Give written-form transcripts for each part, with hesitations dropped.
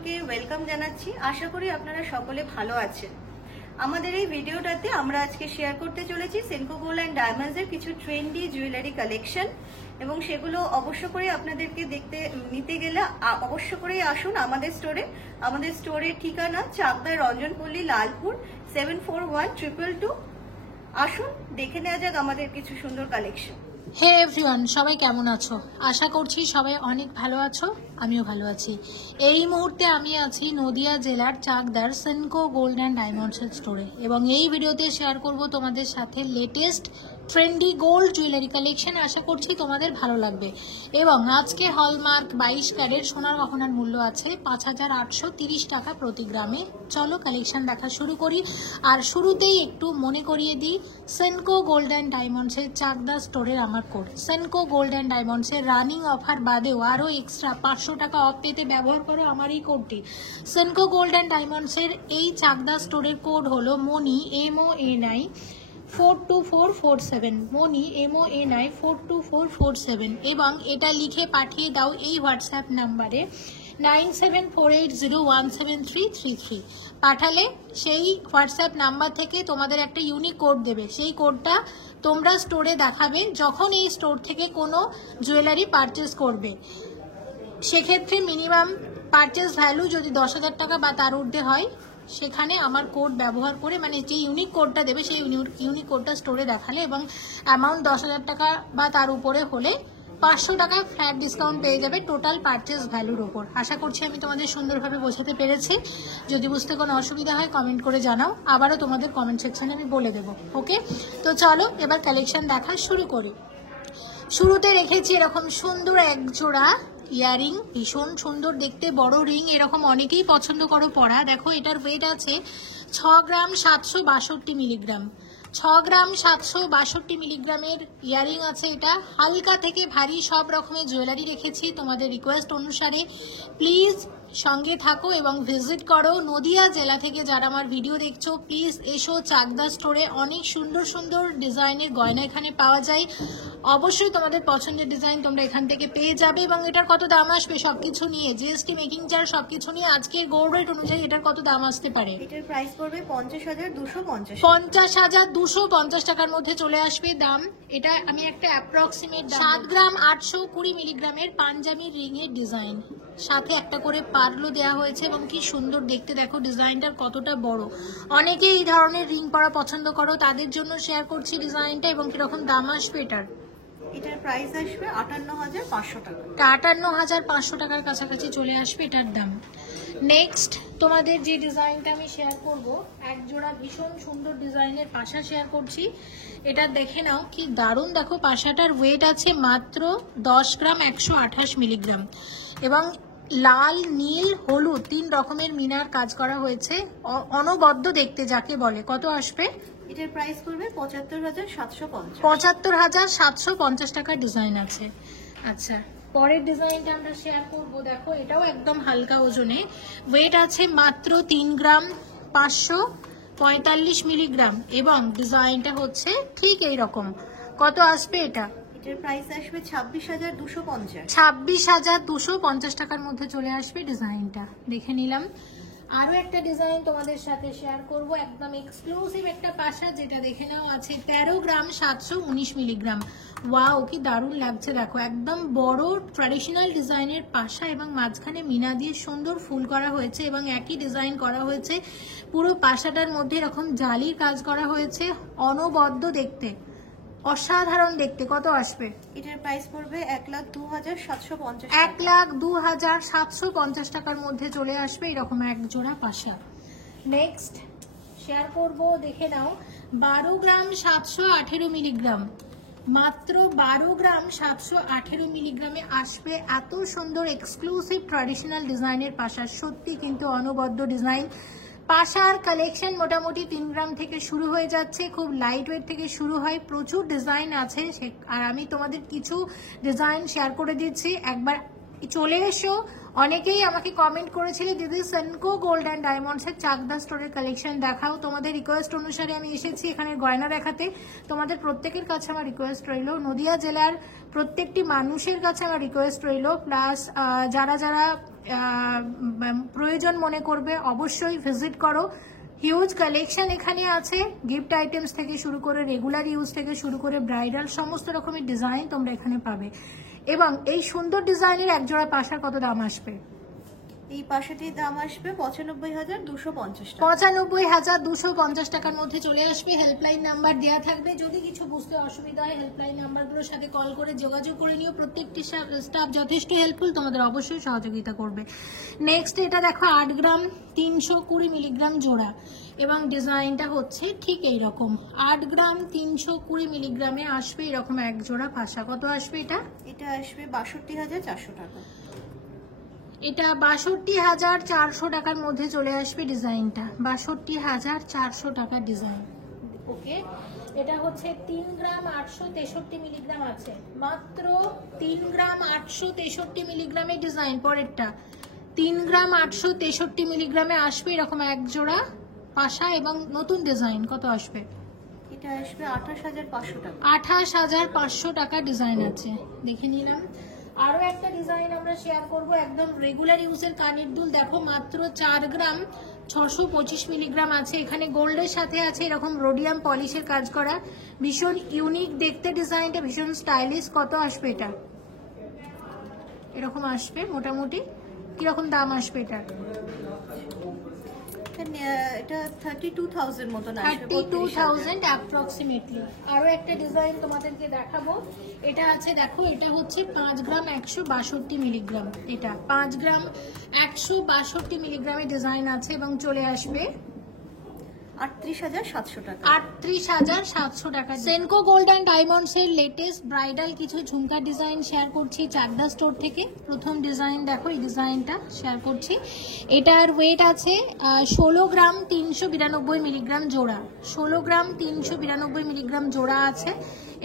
সকলকে ওয়েলকাম জানাচ্ছি। আশা করি আপনারা সকলে ভালো আছেন। আমাদের এই ভিডিওটাতে আমরা আজকে শেয়ার করতে চলেছি সেনকো গোল্ড অ্যান্ড ডায়মন্ডসের কিছু ট্রেন্ডি জুয়েলারি কালেকশন, এবং সেগুলো অবশ্য করে আপনাদেরকে নিতে গেলে অবশ্য করে আসুন আমাদের স্টোরে। আমাদের স্টোরের ঠিকানা চাকদা রঞ্জনপল্লী, লালপুর 741222। আসুন দেখে নেওয়া যাক আমাদের কিছু সুন্দর কালেকশন। হে এভরিওয়ান, সবাই কেমন আছো? আশা করছি সবাই অনেক ভালো আছো, আমিও ভালো আছি। এই মুহূর্তে আমি আছি নদিয়া জেলার চাকদার সেনকো গোল্ড অ্যান্ড ডায়মন্ডসের স্টোরে, এবং এই ভিডিওতে শেয়ার করব তোমাদের সাথে latest trendy gold jewellery collection. আশা করছি তোমাদের ভালো লাগবে। এবং আজকে হলমার্ক 22 ক্যারেট সোনার গহনার মূল্য আছে 5830 টাকা প্রতি গ্রামে। চলো কালেকশন দেখা শুরু করি। আর শুরুতেই একটু মনে করিয়ে দিই, সেনকো গোল্ড অ্যান্ড ডায়মন্ডসের চাকদা স্টোরের আমার কোড সেনকো গোল্ড অ্যান্ড ডায়মন্ডসের রানিং অফার বাদেও আরও এক্সট্রা 500 টাকা অফ পেতে ব্যবহার করো আমার এই কোডটি। সেনকো গোল্ড অ্যান্ড ডায়মন্ডসের এই চাকদা স্টোরের কোড হলো মনি MONI 42447, মনি MONI 42447, এবং এটা লিখে পাঠিয়ে দাও এই হোয়াটসঅ্যাপ নাম্বারে 9748017333। পাঠালে সেই হোয়াটসঅ্যাপ নাম্বার থেকে তোমাদের একটা ইউনিক কোড দেবে। সেই কোডটা তোমরা স্টোরে দেখাবে যখন এই স্টোর থেকে কোনো জুয়েলারি পারচেস করবে। সেক্ষেত্রে মিনিমাম পারচেস ভ্যালু যদি 10,000 টাকা বা তার ঊর্ধ্বে হয়, সেখানে আমার কোড ব্যবহার করে, মানে যে ইউনিক কোডটা দেবে সেই ইউনিক কোডটা স্টোরে দেখালে, এবং অ্যামাউন্ট 10,000 টাকা বা তার উপরে হলে 500 টাকা ফ্ল্যাট ডিসকাউন্ট পেয়ে যাবে টোটাল পারচেস ভ্যালুর ওপর। আশা করছি আমি তোমাদের সুন্দরভাবে বোঝাতে পেরেছি। যদি বুঝতে কোনো অসুবিধা হয় কমেন্ট করে জানাও, আবারও তোমাদের কমেন্ট সেকশনে আমি বলে দেবো। ওকে, তো চলো এবার কালেকশন দেখা শুরু করি। শুরুতে রেখেছি এরকম সুন্দর এক জোড়া ইয়ারিং, ভীষণ সুন্দর দেখতে, বড় রিং, এরকম অনেকেই পছন্দ করো পরা। দেখো এটার ওয়েট আছে 6 গ্রাম 762 মিলিগ্রাম। 6 গ্রাম 762 মিলিগ্রামের ইয়ারিং আছে। এটা হালকা থেকে ভারী সব রকমের জুয়েলারি রেখেছি তোমাদের রিকোয়েস্ট অনুসারে। প্লিজ সঙ্গে থাকো এবং ভিজিট করো। নদিয়া জেলা থেকে যারা আমার ভিডিও দেখছো, প্লিজ এসো চাকদা স্টোরে। অনেক সুন্দর সুন্দর ডিজাইনের গয়না এখানে পাওয়া যায়। অবশ্যই তোমাদের পছন্দের ডিজাইন তোমরা এখান থেকে পেয়ে যাবে। এবং এটার কত দাম আসবে সবকিছু নিয়ে, জিএসটি, মেকিং চার্জ সবকিছু নিয়ে আজকের গোল্ড রেট অনুযায়ী এটার কত দাম আসতে পারে? এটার প্রাইস পড়বে 50,250। 50,250 টাকার মধ্যে চলে আসবে দাম। এটা আমি একটা অ্যাপ্রক্সিমেট 7 গ্রাম 820 মিলিগ্রামের পাঞ্জাবি রিং এর ডিজাইন, সাথে একটা করে পার্লও দেওয়া হয়েছে, এবং কি সুন্দর দেখতে। দেখো ডিজাইনটার কতটা বড়। অনেকে এই ধরনের রিং পরা পছন্দ করো, তাদের জন্য শেয়ার করছি ডিজাইনটা। এবং কিরকম দাম আসবে এটার? এটার প্রাইস আসবে 58,500 টাকা। 58,500 টাকার কাছাকাছি চলে আসবে এটার দাম। নেক্সট তোমাদের যে ডিজাইনটা আমি শেয়ার করব, এক জোড়া ভীষণ সুন্দর ডিজাইনের পাশা শেয়ার করছি। এটা দেখে নাও কি দারুণ। দেখো পাশাটার ওয়েট আছে মাত্র 10 গ্রাম 128 মিলিগ্রাম, এবং লাল, নীল, হলুদ 3 রকমের মিনার কাজ করা হয়েছে। অনবদ্য দেখতে যাকে বলে। কত আসবে? এটার প্রাইস পড়বে 75,750। 75,750 টাকার ডিজাইন আছে। আচ্ছা, পরের ডিজাইনটা আমরা শেয়ার করব। দেখো এটাও একদম হালকা ওজনে, ওয়েট আছে মাত্র 3 গ্রাম 545 মিলিগ্রাম, এবং ডিজাইনটা হচ্ছে ঠিক এই রকম। কত আসবে এটা? এটার প্রাইস আসবে 26,250। 26,250 টাকার মধ্যে চলে আসবে ডিজাইনটা। দেখে নিলাম। আরো একটা ডিজাইন তোমাদের সাথে শেয়ার করব, একদম এক্সক্লুসিভ একটা পাশা, যেটা দেখে নাও আছে 13 গ্রাম 719 মিলিগ্রাম। ওয়াও, কি দারুণ লাগছে। দেখো একদম বড় ট্র্যাডিশনাল ডিজাইনের পাশা, এবং মাঝখানে মিনা দিয়ে সুন্দর ফুল করা হয়েছে, এবং একই ডিজাইন করা হয়েছে পুরো পাশাটার মধ্যে। এরকম জালির কাজ করা হয়েছে, অনবদ্য দেখতে, অসাধারণ দেখতে। কত আসবে? এটার প্রাইস পড়বে 1,02,750। 1,02,750 টাকার মধ্যে চলে আসবে এরকম এক জোড়া পাশা। নেক্সট শেয়ার করব, দেখে নাও 12 গ্রাম 718 মিলিগ্রাম। মাত্র 12 গ্রাম 718 মিলিগ্রামে আসবে এত সুন্দর এক্সক্লুসিভ ট্র্যাডিশনাল ডিজাইনের পাশা। সত্যি কিন্তু অনবদ্য ডিজাইন। পাশার কালেকশন মোটামুটি 3 গ্রাম থেকে শুরু হয়ে যাচ্ছে, খুব লাইট ওয়েট থেকে শুরু হয়, প্রচুর ডিজাইন আছে। আর আমি তোমাদের কিছু ডিজাইন শেয়ার করে দিচ্ছি, একবার চলে এসো। অনেকেই আমাকে কমেন্ট করেছিলে দিদি সেনকো গোল্ড অ্যান্ড ডায়মন্ডসের চাকদা স্টোরের কালেকশন দেখাও। তোমাদের রিকোয়েস্ট অনুসারে আমি এসেছি এখানে গয়না দেখাতে। তোমাদের প্রত্যেকের কাছে আমার রিকোয়েস্ট রইল, নদিয়া জেলার প্রত্যেকটি মানুষের কাছে আমার রিকোয়েস্ট রইল, প্লাস যারা যারা প্রয়োজন মনে করবে অবশ্যই ভিজিট করো। হিউজ কালেকশন এখানে আছে, গিফট আইটেমস থেকে শুরু করে রেগুলার ইউজ থেকে শুরু করে ব্রাইডাল সমস্ত রকমের ডিজাইন তোমরা এখানে পাবে। এবং এই সুন্দর ডিজাইনের একজোড়া পাশার কত দাম আসবে? এই পাশাটির দাম আসবে 95,250 টাকা। 95,250 টাকার মধ্যে চলে আসবে। হেল্পলাইন নাম্বার দেওয়া থাকবে, যদি কিছু বুঝতে অসুবিধা হয় হেল্পলাইন নাম্বারগুলোর সাথে কল করে যোগাযোগ করে নিও। প্রত্যেকটি স্টাফ যথেষ্ট হেল্পফুল, তোমাদের অবশ্যই সহযোগিতা করবে। নেক্সট এটা দেখো 8 গ্রাম 320 মিলিগ্রাম জোড়া, এবং ডিজাইনটা হচ্ছে ঠিক এইরকম 8 গ্রাম 320 মিলিগ্রামে আসবে এরকম এক জোড়া পাশা। কত আসবে এটা? এটা আসবে 62,400 টাকা। এটা 62,400 টাকার মধ্যে চলে আসবে ডিজাইনটা, 62,400 টাকার ডিজাইন। ওকে, এটা হচ্ছে 3 গ্রাম 863 মিলিগ্রাম আছে, মাত্র 3 গ্রাম 863 মিলিগ্রামের ডিজাইন। পরেরটা 3 গ্রাম 863 মিলিগ্রামে আসবে এরকম এক জোড়া পাশা এবং নতুন ডিজাইন। কত আসবে? এটা আসবে 28,500 টাকা। 28,500 টাকা ডিজাইন আছে, দেখে নিলাম। আরো একটা ডিজাইন আমরা শেয়ার করব, একদম রেগুলার ইউজের কানের দুল। দেখো মাত্র 4 গ্রাম 625 মিলিগ্রাম আছে, এখানে গোল্ডের সাথে আছে এরকম রোডিয়াম পলিশের কাজ করা, ভীষণ ইউনিক দেখতে ডিজাইনটা, ভীষণ স্টাইলিশ। কত আসবে এটা? এরকম আসবে মোটামুটি। কিরকম দাম আসবে এটার? এটা 32,000 মতন আসবে, 32,000 অ্যাপ্রক্সিমেটলি। আরো একটা ডিজাইন তোমাদেরকে দেখাবো, এটা আছে দেখো, এটা হচ্ছে 5 গ্রাম 162 মিলিগ্রাম। এটা 5 গ্রাম 162 মিলিগ্রামের ডিজাইন আছে এবং চলে আসবে 38,700 টাকা। 38,700 টাকা। সেনকো গোল্ড অ্যান্ড ডায়মন্ডস এর লেটেস্ট ব্রাইডাল কিছু ঝুমকা ডিজাইন শেয়ার করছি চাকদা স্টোর থেকে। প্রথম ডিজাইন দেখো, এই ডিজাইনটা শেয়ার করছি। এটার ওয়েট আছে 16 গ্রাম 392 মিলিগ্রাম জোড়া, 16 গ্রাম 392 মিলিগ্রাম জোড়া আছে।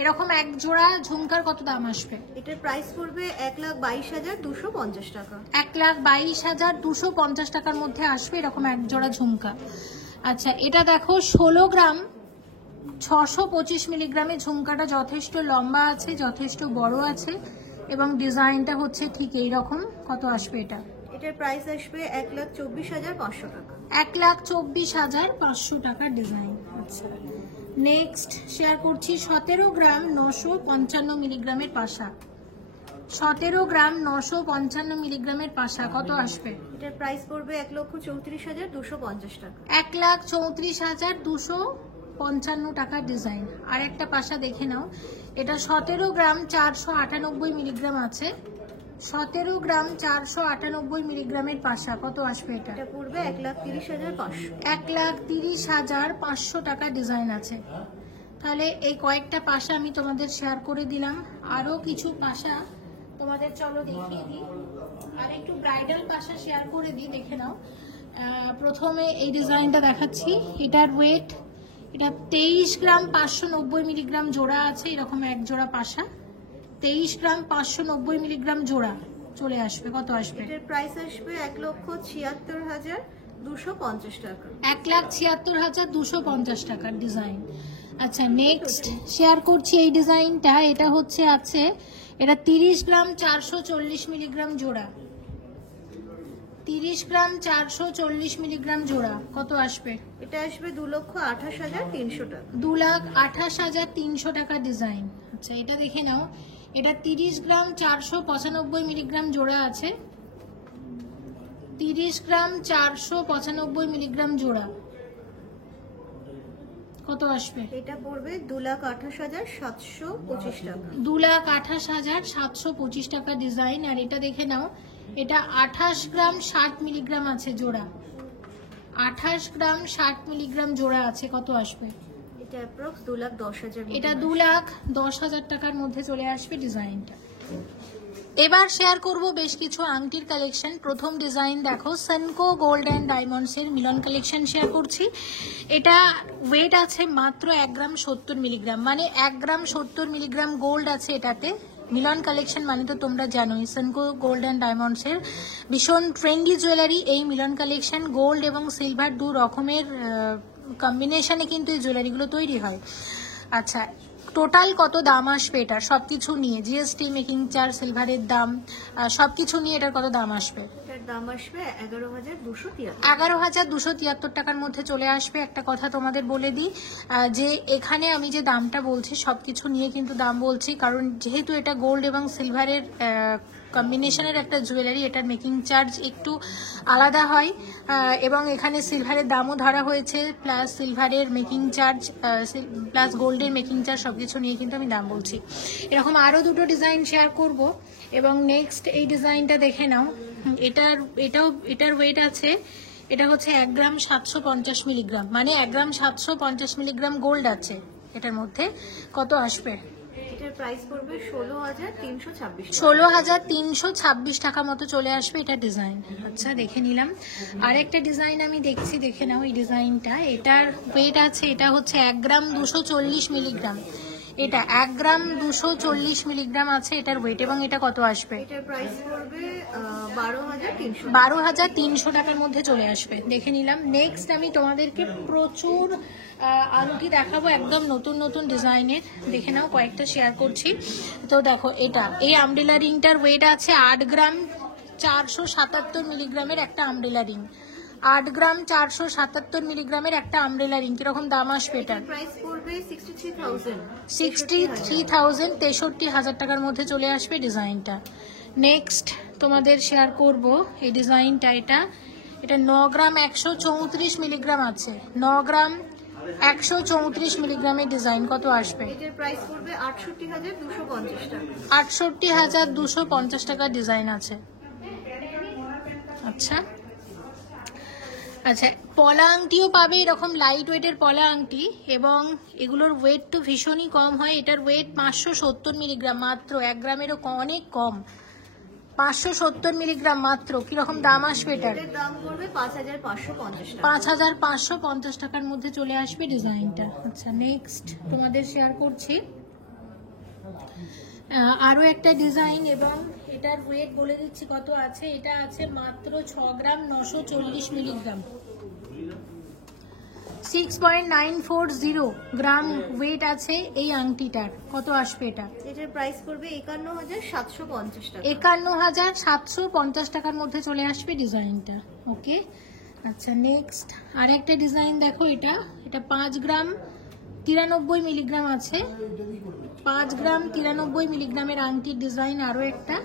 এরকম এক জোড়া ঝুমকার কত দাম আসবে? এটার প্রাইস পড়বে 1,22,250 টাকা। 1,22,250 টাকার মধ্যে আসবে এরকম এক জোড়া ঝুমকা। আচ্ছা, এটা দেখো 16 গ্রাম 625 মিলিগ্রামের ঝুমকাটা যথেষ্ট লম্বা আছে, যথেষ্ট বড় আছে এবং ডিজাইনটা হচ্ছে ঠিক এইরকম। কত আসবে এটা? এটার প্রাইস আসবে 1,24,500 টাকা। 1,24,500 টাকার ডিজাইন। আচ্ছা, নেক্সট শেয়ার করছি 17 গ্রাম 955 মিলিগ্রামের পাশা, 17 গ্রাম 955 মিলিগ্রামের পাশা। কত আসবে? এটার প্রাইস পড়বে 1,34,250 টাকা। 1,34,255 টাকার ডিজাইন। আর একটা পাশা দেখে নাও, এটা 17 গ্রাম 498 মিলিগ্রাম আছে, 17 গ্রাম 498 মিলিগ্রামের পাশা। কত আসবে এটা? এটা পড়বে 1,30,500। 1,30,500 টাকার ডিজাইন আছে। তাহলে এই কয়েকটা পাশা আমি তোমাদের শেয়ার করে দিলাম। আরো কিছু পাশা তোমাদের চলো দেখিয়ে দিই, আর একটু ব্রাইডাল পাশা শেয়ার করে দিই, দেখে নাও। প্রথমে এই ডিজাইনটা দেখাচ্ছি, এটার ওয়েট এটা 23 গ্রাম 590 মিলিগ্রাম জোড়া আছে, এরকম এক জোড়া পাশা 23 গ্রাম 590 মিলিগ্রাম জোড়া চলে আসবে। কত আসবে? এটার প্রাইস আসবে 1,76,250 টাকা। 1,76,250 টাকার ডিজাইন। আচ্ছা, নেক্সট শেয়ার করছি এই ডিজাইনটা, এটা হচ্ছে আছে, এটা 30 গ্রাম 440 মিলিগ্রাম জোড়া, 30 গ্রাম 440 মিলিগ্রাম জোড়া। কত আসবে? এটা আসবে 2,28,300 টাকা। 2,28,300 টাকার ডিজাইন। আচ্ছা, এটা দেখে নাও, এটা 30 গ্রাম 495 মিলিগ্রাম জোড়া আছে, 30 গ্রাম 495 মিলিগ্রাম জোড়া। কত আসবে? এটা পড়বে 2,28,725 টাকা। 2,28,725 টাকা ডিজাইন। আর এটা দেখে নাও, এটা 28 গ্রাম 60 মিলিগ্রাম আছে জোড়া, 28 গ্রাম 60 মিলিগ্রাম জোড়া আছে। কত আসবে? এটা অ্যাপ্রক্স 2,10,000। এটা 2,10,000 টাকার মধ্যে চলে আসবে ডিজাইনটা। এবার শেয়ার করব বেশ কিছু আংটির কালেকশন। প্রথম ডিজাইন দেখো, সেনকো গোল্ড অ্যান্ড ডায়মন্ডস এর মিলন কালেকশন শেয়ার করছি। এটা ওয়েট আছে মাত্র 1 গ্রাম 70 মিলিগ্রাম, মানে 1 গ্রাম 70 মিলিগ্রাম গোল্ড আছে এটাতে। মিলন কালেকশন মানে তো তোমরা জানোই, সেনকো গোল্ড অ্যান্ড ডায়মন্ডস এর ভীষণ ট্রেন্ডি জুয়েলারি এই মিলন কালেকশন। গোল্ড এবং সিলভার দু রকমের কম্বিনেশনে কিন্তু এই জুয়েলারিগুলো তৈরি হয়। আচ্ছা, টোটাল কত দাম আসবে এটার? সবকিছু নিয়ে, জিএসটি, মেকিং চার্জ, সিলভারের দাম, সবকিছু নিয়ে এটার কত দাম আসবে? এটার এটার দাম আসবে 11,273। 11,273 টাকার মধ্যে চলে আসবে। একটা কথা তোমাদের বলে দিই, যে এখানে আমি যে দামটা বলছি সবকিছু নিয়ে কিন্তু দাম বলছি, কারণ যেহেতু এটা গোল্ড এবং সিলভারের কম্বিনেশনের একটা জুয়েলারি, এটার মেকিং চার্জ একটু আলাদা হয়, এবং এখানে সিলভারের দামও ধরা হয়েছে, প্লাস সিলভারের মেকিং চার্জ প্লাস গোল্ডের মেকিং চার্জ সবকিছু নিয়ে কিন্তু আমি দাম বলছি। এরকম আরও দুটো ডিজাইন শেয়ার করব। এবং নেক্সট এই ডিজাইনটা দেখে নাও, এটার ওয়েট আছে, এটা হচ্ছে 1 গ্রাম 750 মিলিগ্রাম, মানে 1 গ্রাম 750 মিলিগ্রাম গোল্ড আছে এটার মধ্যে। কত আসবে? এটার প্রাইস পড়বে 16,326। 16,326 টাকা মতো চলে আসবে এটা ডিজাইন। আচ্ছা, দেখে নিলাম। আরেকটা ডিজাইন আমি দেখছি, দেখে নাও এই ডিজাইনটা। এটার ওয়েট আছে, এটা হচ্ছে 1 গ্রাম 240 মিলিগ্রাম। এটা 1 গ্রাম 240 মিলিগ্রাম আছে এটার ওয়েট, এবং এটা কত আসবে? এটার প্রাইস পড়বে 12,300। 12,300 টাকার মধ্যে চলে আসবে। দেখে নিলাম। নেক্সট আমি তোমাদেরকে প্রচুর আংটি দেখাবো, একদম নতুন নতুন ডিজাইনের। দেখে নাও, কয়েকটা শেয়ার করছি। তো দেখো, এই আমব্রেলা রিংটার ওয়েট আছে 8 গ্রাম 477 মিলিগ্রামের একটা আমব্রেলা রিং। 8 গ্রাম 477 মিলিগ্রামের একটা আমব্রেলা রিং। কিরকম দাম আসবে এটার? প্রাইস পড়বে 63,000। 63,000, 63,000 টাকার মধ্যে চলে আসবে ডিজাইনটা। নেক্সট তোমাদের শেয়ার করব এই ডিজাইনটা। এটা 9 গ্রাম 134 মিলিগ্রাম আছে। 9 গ্রাম 134 মিলিগ্রামের ডিজাইন। কত আসবে? এটার প্রাইস পড়বে 68,250 টাকা। 68,250 টাকার ডিজাইন আছে। আচ্ছা, পলা আংটিও পাবে, এরকম লাইট ওয়েটের পলা আংটি, এবং এগুলোর ওয়েট তো ভীষণই কম হয়। এটার ওয়েট 570 মিলিগ্রাম মাত্র, 1 গ্রামেরও অনেক কম। 570 মিলিগ্রাম মাত্র। কিরকম দাম আসবে এটার? এটার দাম পড়বে 5,550 টাকা। 5,550 টাকার মধ্যে চলে আসবে ডিজাইনটা। আচ্ছা, নেক্সট তোমাদের শেয়ার করছি আরও একটা ডিজাইন, এবং এটার ওয়েট বলে দিচ্ছি কত আছে। এটা আছে মাত্র 6 গ্রাম 940 মিলিগ্রাম। 6.940 গ্রাম ওয়েট আছে এই আংটিটার। কত আসবে এটা? এটার প্রাইস পড়বে 51,750 টাকা। 51,750 টাকার মধ্যে চলে আসবে ডিজাইনটা। ওকে, আচ্ছা, নেক্সট আর একটা ডিজাইন দেখো। এটা 5 গ্রাম 93 মিলিগ্রাম আছে। 5 গ্রাম 93 মিলিগ্রামের আংটির ডিজাইন আরও একটা।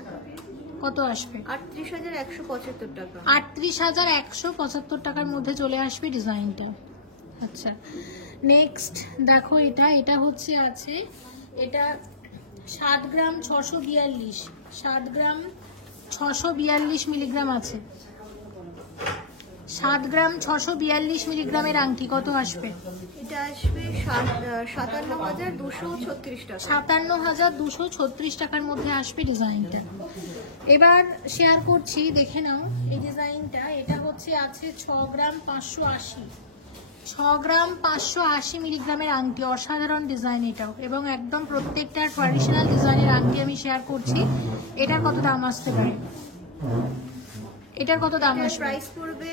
কত আসবে? 38,175 টাকা। 38,175 টাকার মধ্যে চলে আসবে ডিজাইনটা। আচ্ছা, নেক্সট দেখো, এটা হচ্ছে আছে, এটা 7 গ্রাম 642, 7 গ্রাম 642 মিলিগ্রাম আছে। 7 গ্রাম 642 মিলিগ্রামের আংটি। কত আসবে? এটা আসবে 57,236 টাকা। 57,236 টাকার মধ্যে আসবে ডিজাইনটা। এবার শেয়ার করছি, দেখে নাও এই ডিজাইনটা। এটা হচ্ছে আছে 6 গ্রাম 580, 6 গ্রাম 580 মিলিগ্রামের আংটি। অসাধারণ ডিজাইন এটাও, এবং একদম প্রত্যেকটা ট্র্যাডিশনাল ডিজাইনের আংটি আমি শেয়ার করছি। এটার কত দাম আসতে পারে? এটার কত দাম আসবে? প্রাইস পড়বে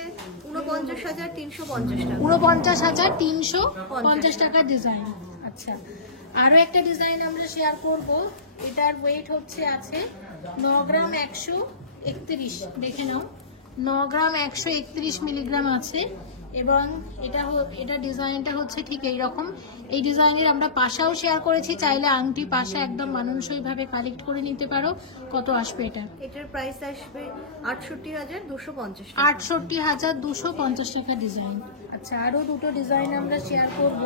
49,350 টাকা। 49,350 টাকার ডিজাইন। আচ্ছা, আরও একটা ডিজাইন আমরা শেয়ার করব। এটার ওয়েট হচ্ছে আছে 9 গ্রাম 131। দেখে নাও, 9 গ্রাম 131 মিলিগ্রাম আছে, এবং এটা ডিজাইনটা হচ্ছে ঠিক এইরকম। এই ডিজাইনের আমরা পাশাও শেয়ার করেছি, চাইলে আংটি পাশা একদম মানানসইভাবে কালেক্ট করে নিতে পারো। কত আসবে এটা? এটার প্রাইস আসবে 68,250 টাকা। 68,250 টাকা ডিজাইন। আচ্ছা, আরও দুটো ডিজাইন আমরা শেয়ার করব।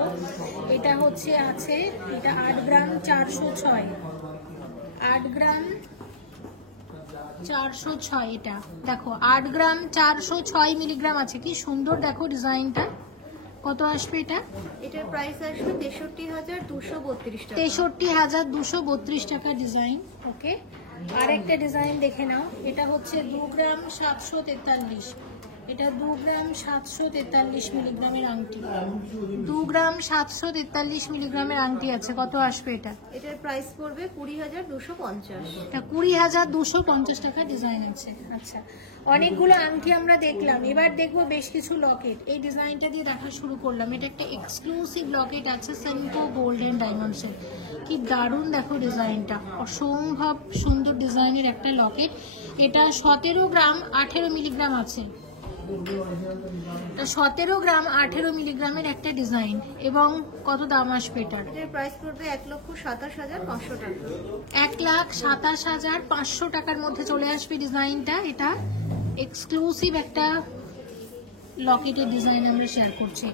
এটা হচ্ছে আছে, এটা 8 গ্রাম 406, 8 গ্রাম 406। এটা দেখো 8 গ্রাম 406 মিলিগ্রাম আছে। কি সুন্দর দেখো ডিজাইনটা। কত আসবে এটা? এটার প্রাইস আসবে 63,232 টাকা। 63,232 টাকা ডিজাইন। ওকে, আরেকটা ডিজাইন দেখে নাও। এটা হচ্ছে 2 গ্রাম 743, এটা 2 গ্রাম 743 মিলিগ্রামের আংটি। 2 গ্রাম 743 মিলিগ্রামের আংটি আছে। কত আসবে এটা? এটার প্রাইস পড়বে 20,250। এটা 20,250 টাকা ডিজাইন আছে। আচ্ছা, অনেকগুলো আংটি আমরা দেখলাম, এবার দেখবো বেশ কিছু লকেট। এই ডিজাইনটা দিয়ে দেখা শুরু করলাম। এটা একটা এক্সক্লুসিভ লকেট আছে সেনকো গোল্ড এন্ড ডায়মন্ডস এর। কি দারুণ দেখো ডিজাইনটা, অসম্ভব সুন্দর ডিজাইনের একটা লকেট। এটা 17 গ্রাম 18 মিলিগ্রাম আছে। 17 গ্রাম 18 মিলিগ্রামের একটা ডিজাইন। এবং কত দাম আসবে এটার? এটার প্রাইস পড়বে 1,27,500 টাকা। 1,27,500 টাকার মধ্যে চলে আসবে ডিজাইনটা। এটা এক্সক্লুসিভ একটা লকেটের ডিজাইন আমরা শেয়ার করছি।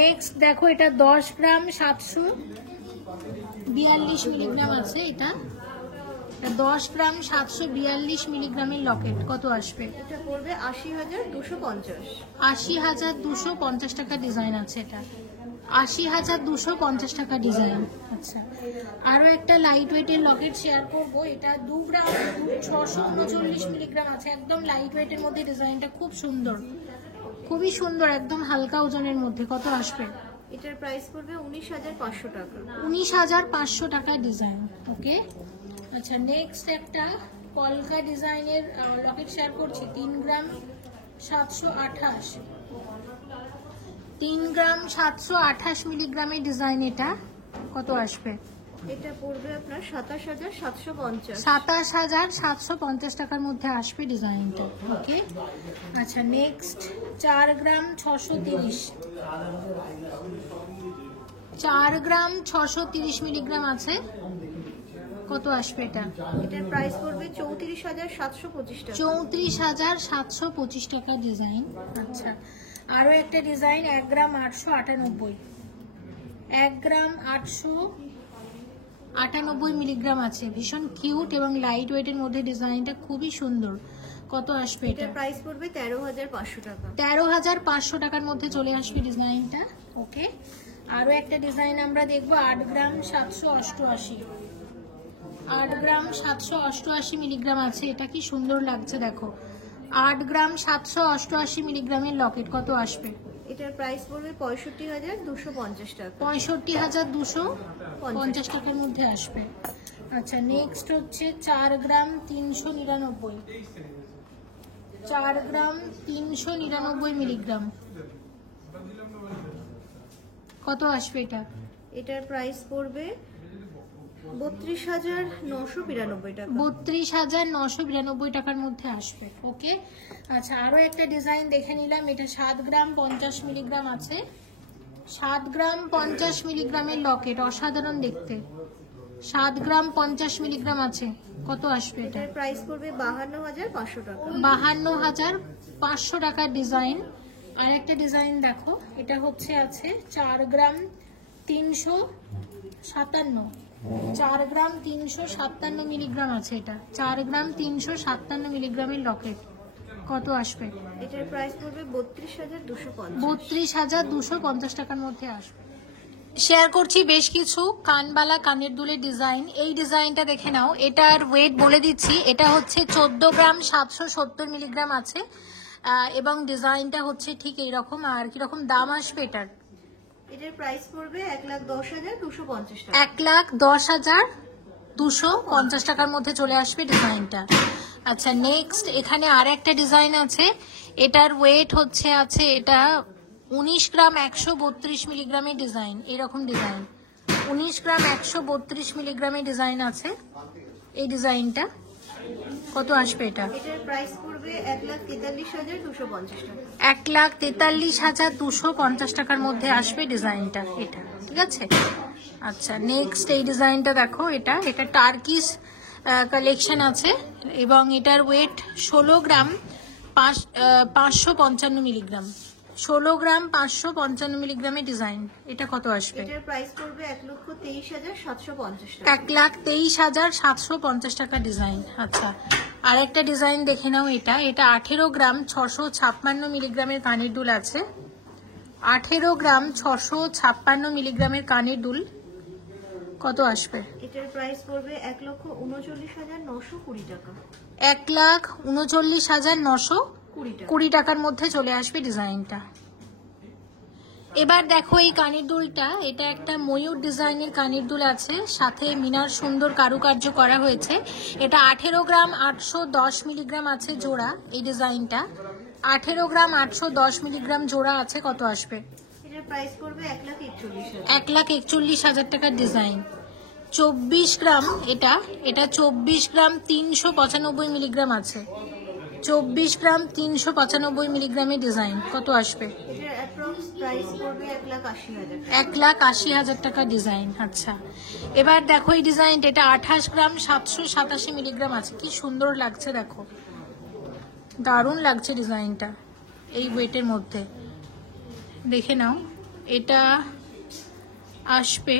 নেক্সট দেখো, এটা 10 গ্রাম 742 মিলিগ্রাম আছে। এটা 10 গ্রাম 742 মিলিগ্রামের লকেট। কত আসবে? এটা পড়বে 80,250। 80,250 টাকা ডিজাইন আছে এটা। 80,250 টাকা ডিজাইন। আচ্ছা, আরো একটা লাইট ওয়েটের লকেট শেয়ার করব। এটা 2 গ্রাম 639 মিলিগ্রাম আছে। একদম লাইট ওয়েটের মধ্যে ডিজাইনটা খুব সুন্দর, খুবই সুন্দর, একদম হালকা ওজনের মধ্যে। কত আসবে? এটার প্রাইস পড়বে 19,500 টাকা। 19,500 টাকা ডিজাইন। ওকে, আচ্ছা নেক্সট একটা কলকা ডিজাইনের লকেট শেয়ার করছি। 3 গ্রাম 728, 3 গ্রাম 728 মিলিগ্রামের ডিজাইন। এটা কত আসবে? এটা পড়বে আপনার 27,750। 27,750 টাকার মধ্যে আসবে ডিজাইনটা। ওকে, আচ্ছা নেক্সট 4 গ্রাম 630, 4 গ্রাম 630 মিলিগ্রাম আছে। কত আসবে এটা? এটার প্রাইস পড়বে 34,725 টাকা। 34,725 টাকা ডিজাইন। আচ্ছা, আরো একটা ডিজাইন 1 গ্রাম 898, 1 গ্রাম 898 মিলিগ্রাম আছে। ভীষণ কিউট এবং লাইট ওয়েটের মধ্যে ডিজাইনটা খুবই সুন্দর। কত আসবে এটা? এটার প্রাইস পড়বে 13,500 টাকা। 13,500 টাকার মধ্যে চলে আসবে ডিজাইনটা। ওকে, আরো একটা ডিজাইন আমরা দেখবো 8 গ্রাম 788, 8 গ্রাম 788 মিলিগ্রাম আছে। এটা কি সুন্দর লাগছে দেখো। 8 গ্রাম 788 মিলিগ্রামের লকেট। কত আসবে? এটার প্রাইস পড়বে 65,250 টাকা। 65,250 টাকার মধ্যে আসবে। আচ্ছা নেক্সট হচ্ছে 4 গ্রাম 399, 4 গ্রাম 399 মিলিগ্রাম। কত আসবে এটা? এটার প্রাইস পড়বে 32,992 টাকা। 32,992 টাকার মধ্যে আসবে। ওকে, আচ্ছা আরো একটা ডিজাইন দেখে নিলাম। এটা 7 গ্রাম 50 মিলিগ্রাম আছে। 7 গ্রাম 50 মিলিগ্রামের লকেট, অসাধারণ দেখতে। 7 গ্রাম 50 মিলিগ্রাম আছে। কত আসবে এটা? এটার প্রাইস পড়বে 52,500 টাকা। 52,500 টাকার ডিজাইন। আর একটা ডিজাইন দেখো, এটা হচ্ছে আছে 4 গ্রাম 357, 4 গ্রাম 357 মিলিগ্রাম আছে। এটা 4 গ্রাম 357 মিলিগ্রামের লকেট। কত আসবে? এটার প্রাইস পড়বে 32,250। 32,250 টাকার মধ্যে আসবে। শেয়ার করছি বেশ কিছু কানবালা কানের দুলের ডিজাইন। এই ডিজাইনটা দেখে নাও। এটার ওয়েট বলে দিচ্ছি। এটা হচ্ছে 14 গ্রাম 770 মিলিগ্রাম আছে। এবং ডিজাইনটা হচ্ছে ঠিক এইরকম। আর কিরকম দাম আসবে এটার? এটার প্রাইস পড়বে 1,10,250 টাকা। 1,10,250 টাকার মধ্যে চলে আসবে ডিজাইনটা। আচ্ছা নেক্সট এখানে আর একটা ডিজাইন আছে। এটার ওয়েট হচ্ছে আছে এটা 19 গ্রাম 132 মিলিগ্রামের ডিজাইন। এরকম ডিজাইন 19 গ্রাম 132 মিলিগ্রামের ডিজাইন আছে। এই ডিজাইনটা কত আসবে এটা? এটার প্রাইস পড়বে 1,43,250 টাকা। 1,43,250 টাকার মধ্যে আসবে ডিজাইনটা। এটা ঠিক আছে। আচ্ছা নেক্সট এই ডিজাইনটা দেখো। এটা টার্কিশ কালেকশন আছে এবং এটার ওয়েট 16 গ্রাম 555 মিলিগ্রাম। 16 গ্রাম 555 মিলিগ্রামের ডিজাইন। এটা কত আসবে? এটার প্রাইস পড়বে 1,23,750 টাকা। 1,23,750 টাকা ডিজাইন। আচ্ছা আর একটা ডিজাইন দেখে নাও। এটা 18 গ্রাম 656 মিলিগ্রামের কানের দুল আছে। 18 গ্রাম 656 মিলিগ্রামের কানের দুল। কত আসবে? এটার প্রাইস পড়বে 1,39,920 টাকা। 1,39,920 টাকার মধ্যে চলে আসবে ডিজাইনটা। এবার দেখো এই কানের দুলটা। এটা একটা ময়ূর ডিজাইনের কানের দুল আছে, সাথে মিনার সুন্দর কারুকার্য করা হয়েছে। এটা 18 গ্রাম 810 মিলিগ্রাম আছে জোড়া। এই ডিজাইনটা 18 গ্রাম 810 মিলিগ্রাম জোড়া আছে। কত আসবে? এটার প্রাইস পড়বে 1,41,000। 1,41,000 টাকার ডিজাইন। 24 গ্রাম, এটা 24 গ্রাম 395 মিলিগ্রাম আছে। 24 গ্রাম 395 মিলিগ্রামের ডিজাইন কত আসবে? এটার অ্যাপ্রক্স প্রাইস পড়বে 1,80,000 টাকা। 1,80,000 টাকা ডিজাইন। আচ্ছা, এবার দেখো এই ডিজাইনটা, এটা 28 গ্রাম 787 মিলিগ্রাম আছে। কি সুন্দর লাগছে দেখো, দারুণ লাগছে ডিজাইনটা এই ওয়েটের মধ্যে, দেখে নাও। এটা আসবে,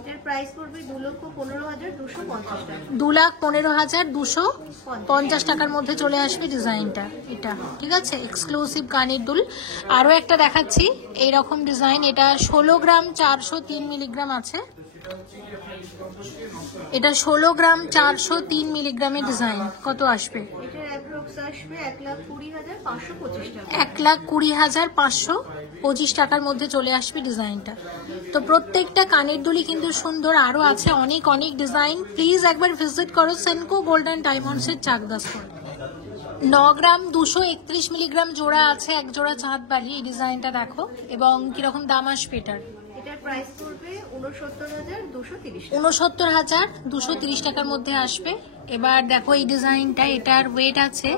এটার প্রাইস পড়বে 2,15,250 টাকা। 2,15,250 টাকার মধ্যে চলে আসবে ডিজাইনটা এটা, ঠিক আছে? এক্সক্লুসিভ কানের দুল। আরও একটা দেখাচ্ছি এইরকম ডিজাইন, এটা 16 গ্রাম 403 মিলিগ্রাম আছে। এটা 16 গ্রাম 403 মিলিগ্রামের ডিজাইন কত আসবে? এটার অ্যাপ্রক্স আসবে 1,20,525 টাকা। 1,20,525 টাকার মধ্যে চলে আসবে ডিজাইনটা। তো প্রত্যেকটা কানের দুলই কিন্তু সুন্দর, আরও আছে অনেক অনেক ডিজাইন। প্লিজ একবার ভিজিট করো সেনকো গোল্ড অ্যান্ড ডায়মন্ডসের চাকদাসপুর। 9 গ্রাম 231 মিলিগ্রাম জোড়া আছে, এক জোড়া চাঁদবালি। এই ডিজাইনটা দেখো, এবং কিরকম দাম আসবে এটার? এটার প্রাইস পড়বে 69,230 টাকা। 69,230 টাকার মধ্যে আসবে। এবার দেখো এই ডিজাইনটা, এটার ওয়েট আছে,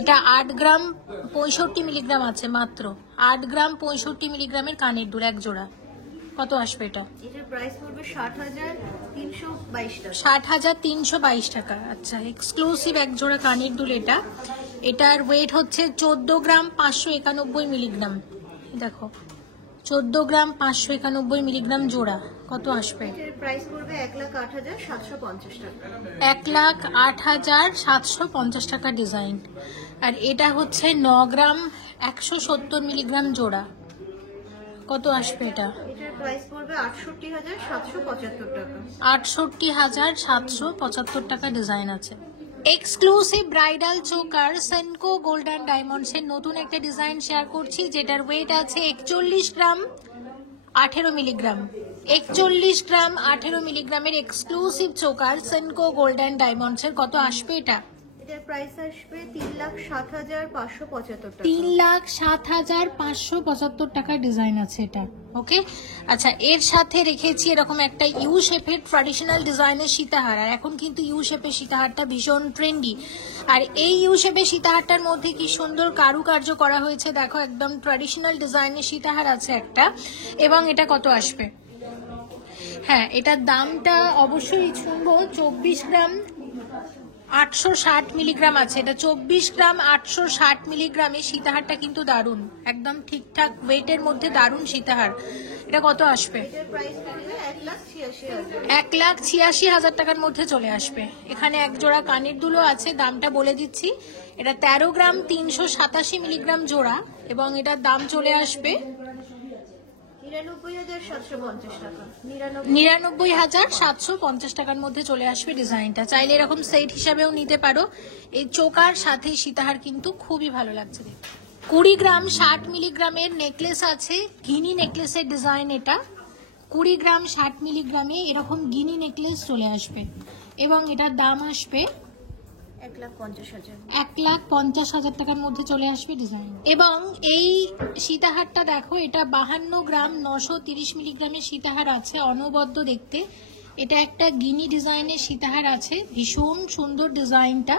এটা 8 গ্রাম 65 মিলিগ্রাম আছে মাত্র। 8 গ্রাম 65 মিলিগ্রামের কানের দুল এক জোড়া কত আসবে এটা? এটার প্রাইস পড়বে 60,322 টাকা। 60,322 টাকা। আচ্ছা, এক্সক্লুসিভ এক জোড়া কানের দুল এটা। এটার ওয়েট হচ্ছে 14 গ্রাম 591 মিলিগ্রাম। দেখো 14 গ্রাম 591 মিলিগ্রাম জোড়া কত আসবে? এটার প্রাইস পড়বে 1,08,750 টাকা। 1,08,750 টাকা ডিজাইন। আর এটা হচ্ছে 9 গ্রাম 170 মিলিগ্রাম জোড়া কত আসবে এটা? এটার প্রাইস পড়বে 68,775 টাকা। 68,775 টাকা ডিজাইন আছে। Exclusive bridal choker Senco gold and diamonds এর নতুন একটা ডিজাইন শেয়ার করছি, যেটার ওয়েট আছে 41 গ্রাম 18 মিলিগ্রাম। 41 গ্রাম 18 মিলিগ্রামের exclusive choker Senco gold and diamonds এর কত আসবে এটা? এটার প্রাইস আসবে 3,07,575 টাকা। 3,07,575 টাকার ডিজাইন আছে এটা। ওকে, আচ্ছা, এর সাথে রেখেছি এরকম একটা ইউ শেপের ট্র্যাডিশনাল ডিজাইনের সীতাহার। আর এখন কিন্তু ইউ শেপের সীতাহারটা ভীষণ ট্রেন্ডি। আর এই ইউ শেপের সীতাহারটার মধ্যে কি সুন্দর কারুকার্য করা হয়েছে দেখো, একদম ট্র্যাডিশনাল ডিজাইনের সীতাহার আছে একটা। এবং এটা কত আসবে? হ্যাঁ, এটার দামটা অবশ্যই শুনবো। 24 গ্রাম 860 মিলিগ্রাম আছে। এটা 24 গ্রাম 860 মিলিগ্রামে সীতাহারটা কিন্তু দারুণ, একদম ঠিকঠাক ওয়েটের মধ্যে দারুণ সীতাহার। এটা কত আসবে? এটার প্রাইস পড়বে 1,86,000। 1,86,000 টাকার মধ্যে চলে আসবে। এখানে এক জোড়া কানের দুলও আছে, দামটা বলে দিচ্ছি। এটা 13 গ্রাম 387 মিলিগ্রাম জোড়া, এবং এটার দাম চলে আসবে 99,750 টাকা। 99,750 টাকার মধ্যে চলে আসবে ডিজাইনটা। চাইলে এরকম সেট হিসাবেও নিতে পারো। এই চোকার সাথে সীতাহার কিন্তু খুবই ভালো লাগছে দেখতে। 20 গ্রাম 60 মিলিগ্রামের নেকলেস আছে, গিনি নেকলেসের ডিজাইন এটা। 20 গ্রাম 60 মিলিগ্রামে এরকম গিনি নেকলেস চলে আসবে, এবং এটার দাম আসবে 1,50,000। 1,50,000 টাকার মধ্যে চলে আসবে ডিজাইন। এবং এই সীতাহারটা দেখো, এটা 52 গ্রাম 930 মিলিগ্রামের সীতাহার আছে, অনবদ্য দেখতে। এটা একটা গিনি ডিজাইনের সীতাহার আছে, ভীষণ সুন্দর ডিজাইনটা।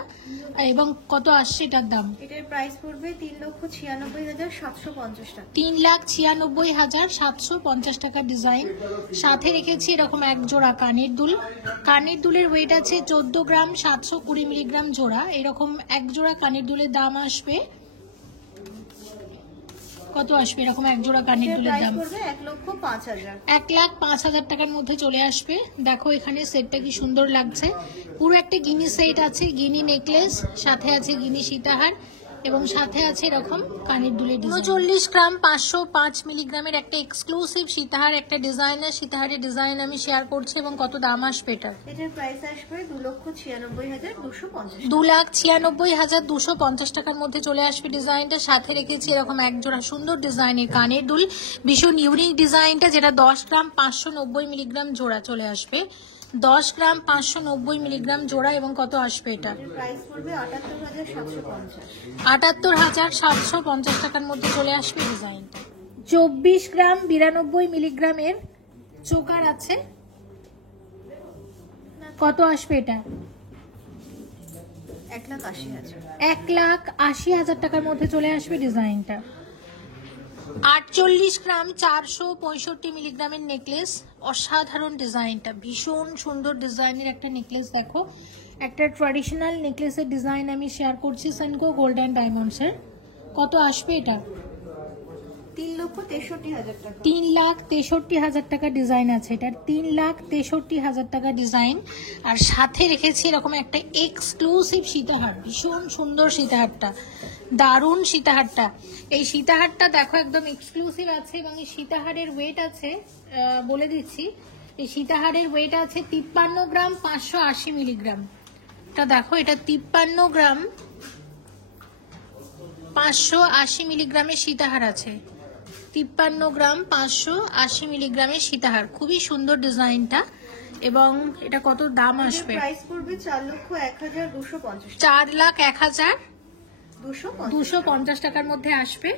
এবং কত আসছে এটার দাম? এটার প্রাইস পড়বে 3,96,750 টাকা। 3,96,750 টাকার ডিজাইন। সাথে রেখেছি এরকম এক জোড়া কানের দুল। কানের দুলের ওয়েট আছে 14 গ্রাম 720 মিলিগ্রাম জোড়া। এরকম এক জোড়া কানের দুলের দাম আসবে কত আসবে? এরকম এক জোড়া কানের দুলের দাম 1,05,000। 1,05,000 টাকার মধ্যে চলে আসবে। দেখো এখানে সেটটা কি সুন্দর লাগছে, পুরো একটা গিনি সেট আছে, গিনি নেকলেস, সাথে আছে গিনি সীতাহার, এবং সাথে আছে এরকম কানের দুলের ডিজাইন। 39 গ্রাম 505 মিলিগ্রামের একটা এক্সক্লুসিভ সীতাহার, একটা ডিজাইনার সীতাহারের ডিজাইন আমি শেয়ার করছি। এবং কত দাম আসবে এটা? এটার প্রাইস আসবে 2,96,250। 2,96,250 টাকার মধ্যে চলে আসবে ডিজাইনটা। সাথে রেখেছি এরকম এক জোড়া সুন্দর ডিজাইনের কানের দুল, ভীষণ ইউনিক ডিজাইনটা, যেটা 10 গ্রাম 590 মিলিগ্রাম জোড়া চলে আসবে। 10 গ্রাম 590 মিলিগ্রাম জোড়া। এবং কত আসবে এটা? প্রাইস পড়বে 78,750। 78,750 টাকার মধ্যে চলে আসবে ডিজাইনটা। 24 গ্রাম 92 মিলিগ্রামের চোকার আছে, কত আসবে এটা? 1,80,000। 1,80,000 টাকার মধ্যে চলে আসবে ডিজাইনটা। 48 গ্রাম 465 মিলিগ্রামের নেকলেস, অসাধারণ ডিজাইনটা, ভীষণ সুন্দর ডিজাইনের একটা নেকলেস। দেখো একটা ট্র্যাডিশনাল নেকলেসের ডিজাইন আমি শেয়ার করছি সেনকো গোল্ড অ্যান্ড ডায়মন্ডসের। কত আসবে এটা? 3,63,000 টাকা। 3,63,000 টাকা ডিজাইন আছে এটার, 3,63,000 টাকা ডিজাইন। আর সাথে রেখেছি এরকম একটা এক্সক্লুসিভ সীতাহার, ভীষণ সুন্দর সীতাহারটা, দারুণ সীতাহারটা। এই সীতাহারটা দেখো একদম এক্সক্লুসিভ আছে এবং এই সীতাহারের ওয়েট আছে বলে দিচ্ছি, এই সীতাহারের ওয়েট আছে 53 গ্রাম 580 মিলিগ্রাম। এটা দেখো, এটা 53 গ্রাম 580 মিলিগ্রামের সীতাহার আছে, 53 গ্রাম 580 মিলিগ্রামের সীতাহার। খুবই সুন্দর ডিজাইনটা। এবং এটা কত দাম আসবে? প্রাইস পড়বে 4,01,250। 4,01,250 টাকার মধ্যে আসবে।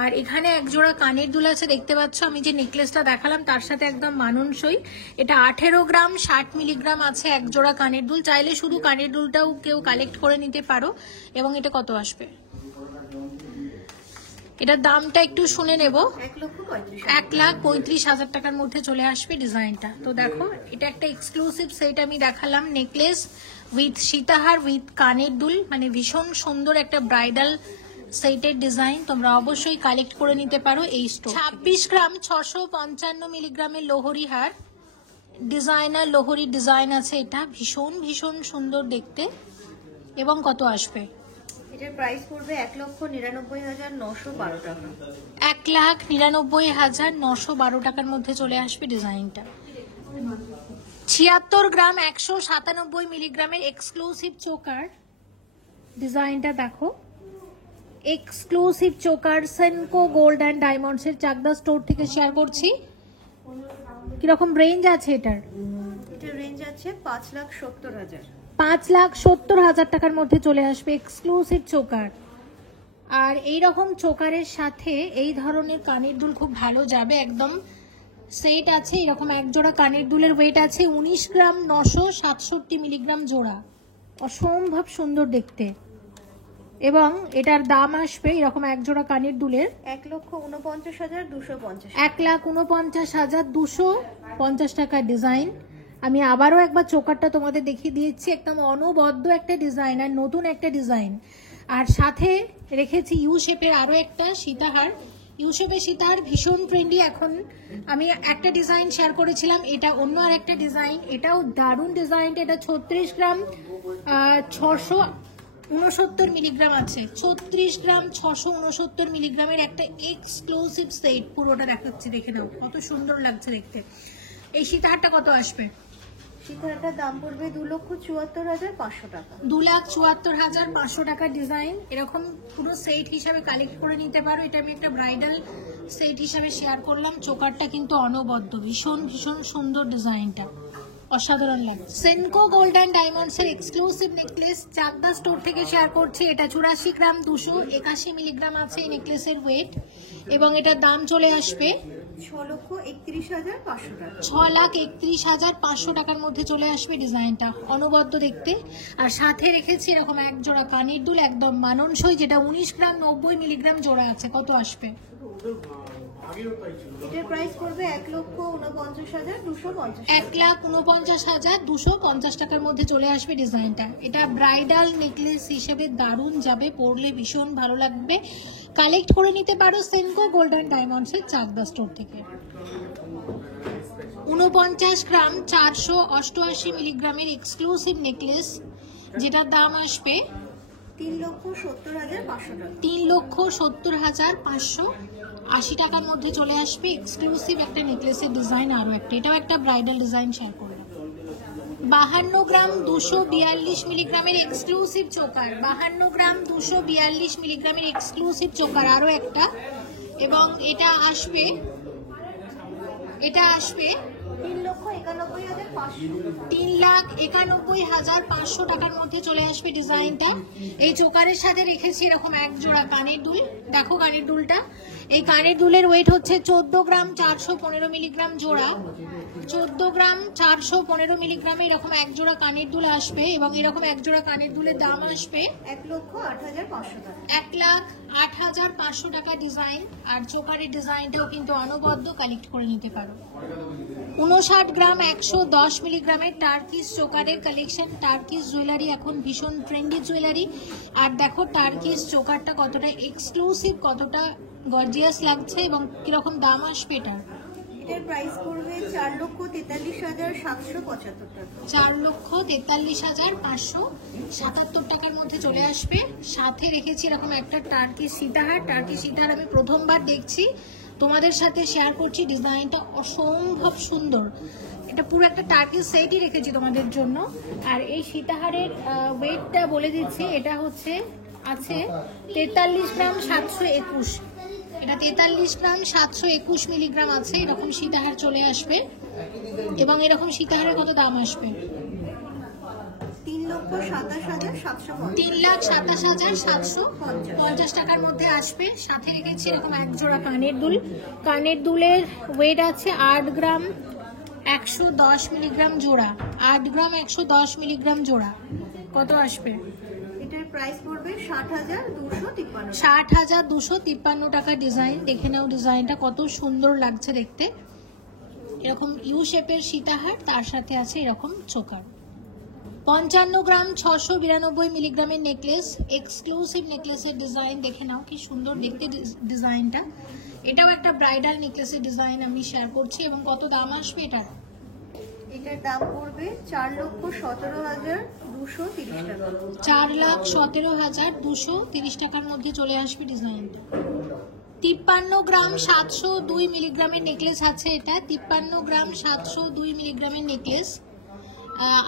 আর এখানে এক জোড়া কানের দুল আছে দেখতে পাচ্ছ, আমি যে নেকলেসটা দেখালাম তার সাথে একদম মানানসই। এটা 18 গ্রাম 60 মিলিগ্রাম আছে এক জোড়া কানের দুল। চাইলে শুধু কানের দুলটাও কেউ কালেক্ট করে নিতে পারো। এবং এটা কত আসবে? এটার দামটা একটু শুনে নেব। 1,35,000 টাকার মধ্যে চলে আসবে ডিজাইনটা। তো দেখো এটা একটা এক্সক্লুসিভ সেট আমি দেখালাম, নেকলেস উইথ সীতাহার উইথ কানের দুল, মানে ভীষণ সুন্দর একটা ব্রাইডাল সেটের ডিজাইন। তোমরা অবশ্যই কালেক্ট করে নিতে পারো এই স্টোর। 26 গ্রাম 655 মিলিগ্রামের লোহরি হার, ডিজাইনার লোহরি ডিজাইন আছে এটা, ভীষণ ভীষণ সুন্দর দেখতে। এবং কত আসবে? এটার প্রাইস পড়বে 1,99,912 টাকা। 1,99,912 টাকার মধ্যে চলে আসবে ডিজাইনটা। 76 গ্রাম 197 মিলিগ্রামের এক্সক্লুসিভ চোকার, ডিজাইনটা দেখো, exclusive choker, Senco gold and diamonds এর চাকদা স্টোর থেকে শেয়ার করছি। কিরকম রেঞ্জ আছে এটার? এটার রেঞ্জ আছে 5,70,000। 5,70,000 টাকার মধ্যে চলে আসবে এক্সক্লুসিভ চোকার। আর এই রকম চোকারের সাথে এই ধরনের কানের দুল খুব ভালো যাবে, একদম সেট আছে। এরকম এক জোড়া কানের দুলের ওয়েট আছে 19 গ্রাম 967 মিলিগ্রাম জোড়া, অসম্ভব সুন্দর দেখতে। এবং এটার দাম আসবে এরকম এক জোড়া কানের দুলের 1,49,250। 1,49,250 টাকার ডিজাইন। আমি আবারও একবার চোকারটা তোমাদের দেখিয়ে দিয়েছি, একদম অনবদ্য একটা ডিজাইন আর নতুন একটা ডিজাইন। আর সাথে রেখেছি ইউ শেপের আরও একটা সীতাহার। ইউ শেপের সীতাহার ভীষণ ট্রেন্ডি এখন। আমি একটা ডিজাইন শেয়ার করেছিলাম, এটা অন্য আর একটা ডিজাইন, এটাও দারুণ ডিজাইনটা। এটা 36 গ্রাম 669 মিলিগ্রাম আছে, 36 গ্রাম 669 মিলিগ্রামের একটা এক্সক্লুসিভ সেট। পুরোটা দেখাচ্ছি, দেখে নাও কত সুন্দর লাগছে দেখতে। এই সীতাহারটা কত আসবে? সীতাহারটার দাম পড়বে 2,74,500 টাকা। 2,74,500 টাকার ডিজাইন। এরকম পুরো সেট হিসাবে কালেক্ট করে নিতে পারো। এটা আমি একটা ব্রাইডাল সেট হিসাবে শেয়ার করলাম। চোকারটা কিন্তু অনবদ্য, ভীষণ ভীষণ সুন্দর ডিজাইনটা, অসাধারণ লাগে। সেনকো গোল্ড অ্যান্ড ডায়মন্ডস এর এক্সক্লুসিভ নেকলেস চাকদা স্টোর থেকে শেয়ার করছি। এটা 84 গ্রাম 281 মিলিগ্রাম আছে এই নেকলেসের ওয়েট। এবং এটার দাম চলে আসবে 6,31,500 টাকা। 6,31,500 টাকার মধ্যে চলে আসবে ডিজাইনটা, অনবদ্য দেখতে। আর সাথে রেখেছি এরকম এক জোড়া কানের দুল, একদম মানানসই, যেটা 19 গ্রাম 90 মিলিগ্রাম জোড়া আছে। কত আসবে? এটার প্রাইস পড়বে 1,49,250। 1,49,250 টাকার মধ্যে চলে আসবে ডিজাইনটা। এটা ব্রাইডাল নেকলেস হিসেবে দারুণ যাবে, পরলে ভীষণ ভালো লাগবে। কালেক্ট করে নিতে পারো সেনকো গোল্ড অ্যান্ড ডায়মন্ডস এর চাকদা স্টোর থেকে। 49 গ্রাম 488 মিলিগ্রামের এক্সক্লুসিভ নেকলেস, যেটার দাম আসবে 3,70,500 টাকা। 3,70,580 টাকার মধ্যে চলে আসবে এক্সক্লুসিভ একটা নেকলেসের ডিজাইন। আরও একটা, এটাও একটা ব্রাইডাল ডিজাইন শেয়ার করলাম। 52 গ্রাম 242 মিলিগ্রামের এক্সক্লুসিভ চোকার, 52 গ্রাম 242 মিলিগ্রামের এক্সক্লুসিভ চোকার, আরও একটা। এবং এটা আসবে 3,91,500 টাকার মধ্যে চলে আসবে ডিজাইনটা। এই চোকারের সাথে রেখেছি এরকম এক জোড়া কানের দুল, দেখো কানের দুলটা। এই কানের দুলের ওয়েট হচ্ছে 14 গ্রাম 415 মিলিগ্রাম জোড়া। 14 গ্রাম 415 মিলিগ্রামে এরকম এক জোড়া কানের দুল আসবে এবং এরকম এক জোড়া কানের দুলের দাম আসবে 1,08,500 টাকা। 1,08,500 টাকা ডিজাইন। আর চোকারের ডিজাইনটাও কিন্তু অনবদ্য কালেক্ট করে নিতে পারো। 59 গ্রাম 110 মিলিগ্রামের টার্কিশ চোকারের কালেকশন। টার্কিশ জুয়েলারি এখন ভীষণ ট্রেন্ডি জুয়েলারি। আর দেখো টার্কিশ চোকারটা কতটা এক্সক্লুসিভ, কতটা গর্জিয়াস লাগছে এবং কিরকম দাম আসবে এটার। এটার প্রাইস পড়বে 4,43,775 টাকা। 4,43,577 টাকার মধ্যে চলে আসবে। সাথে রেখেছি এরকম একটা টার্কি সীতাহার। টার্কি সীতাহার আমি প্রথমবার দেখছি, তোমাদের সাথে শেয়ার করছি। ডিজাইনটা অসম্ভব সুন্দর। এটা পুরো একটা টার্কি সেটই রেখেছি তোমাদের জন্য। আর এই সীতাহারের ওয়েটটা বলে দিচ্ছি, এটা হচ্ছে আছে 43 গ্রাম 721। এটা 43 গ্রাম 721 মিলিগ্রাম আছে। এরকম সীতাহার চলে আসবে এবং এরকম সীতাহারের কত দাম আসবে? 3,27,750 টাকার মধ্যে আসবে। সাথে রেখেছি এরকম এক জোড়া কানের দুল। কানের দুলের ওয়েট আছে 8 গ্রাম 110 মিলিগ্রাম জোড়া। 8 গ্রাম 110 মিলিগ্রাম জোড়া। কত আসবে? এটার প্রাইস পড়বে 60,253। 60,253 টাকা ডিজাইন। দেখে নাও ডিজাইনটা কত সুন্দর লাগছে দেখতে। এরকম ইউ শেপের সীতাহার, তার সাথে আছে এরকম চোকার। 55 গ্রাম 692 মিলিগ্রামের নেকলেস। এক্সক্লুসিভ নেকলেসের ডিজাইন দেখে নাও কি সুন্দর দেখতে ডিজাইনটা। এটাও একটা ব্রাইডাল নেকলেসের ডিজাইন আমি শেয়ার করছি। এবং কত দাম আসবে এটার? এটার দাম পড়বে 4,17,230 টাকা। 4,17,230 টাকার মধ্যে চলে আসবে ডিজাইনটা। 53 গ্রাম 702 মিলিগ্রামের নেকলেস আছে এটা। 53 গ্রাম 702 মিলিগ্রামের নেকলেস।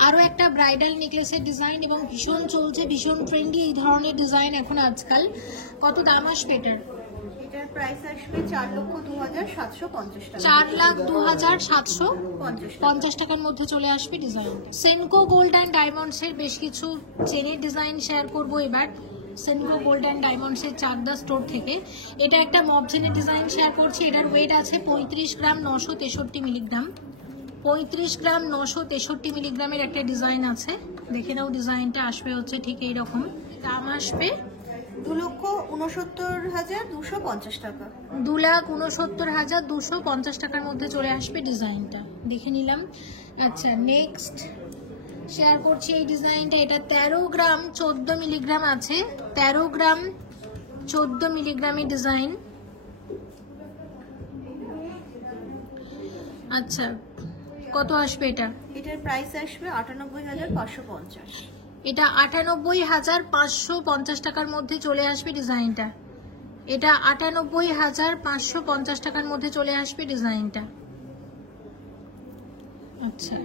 আরও একটা ব্রাইডাল নেকলেসের ডিজাইন এবং ভীষণ চলছে, ভীষণ ট্রেন্ডি এই ধরনের ডিজাইন এখন আজকাল। কত দাম আসবে এটার? এটার প্রাইস আসবে 4,02,750 টাকা। 4,02,750 টাকার মধ্যে চলে আসবে ডিজাইন। সেনকো গোল্ড অ্যান্ড ডায়মন্ডসের বেশ কিছু চেনের ডিজাইন শেয়ার করব এবার। সেনকো গোল্ড অ্যান্ড ডায়মন্ডসের চাকদা স্টোর থেকে এটা একটা মব চেনের ডিজাইন শেয়ার করছি। এটার ওয়েট আছে 35 গ্রাম 963 মিলিগ্রাম। 35 গ্রাম 963 মিলিগ্রামের একটা ডিজাইন আছে। দেখে নাও ডিজাইনটা আসবে হচ্ছে ঠিক এইরকম। দাম আসবে 2,69,250 টাকা। 2,69,250 টাকার মধ্যে চলে আসবে ডিজাইনটা। দেখে নিলাম। আচ্ছা, নেক্সট শেয়ার করছি এই ডিজাইনটা। এটা 13 গ্রাম 14 মিলিগ্রাম আছে। 13 গ্রাম 14 মিলিগ্রামের ডিজাইন। আচ্ছা, কত আসবে এটা? এটার প্রাইস আসবে 98,550। এটা 98,550 টাকার মধ্যে চলে আসবে ডিজাইনটা। এটা 98,550 টাকার মধ্যে চলে আসবে ডিজাইনটা। আচ্ছা,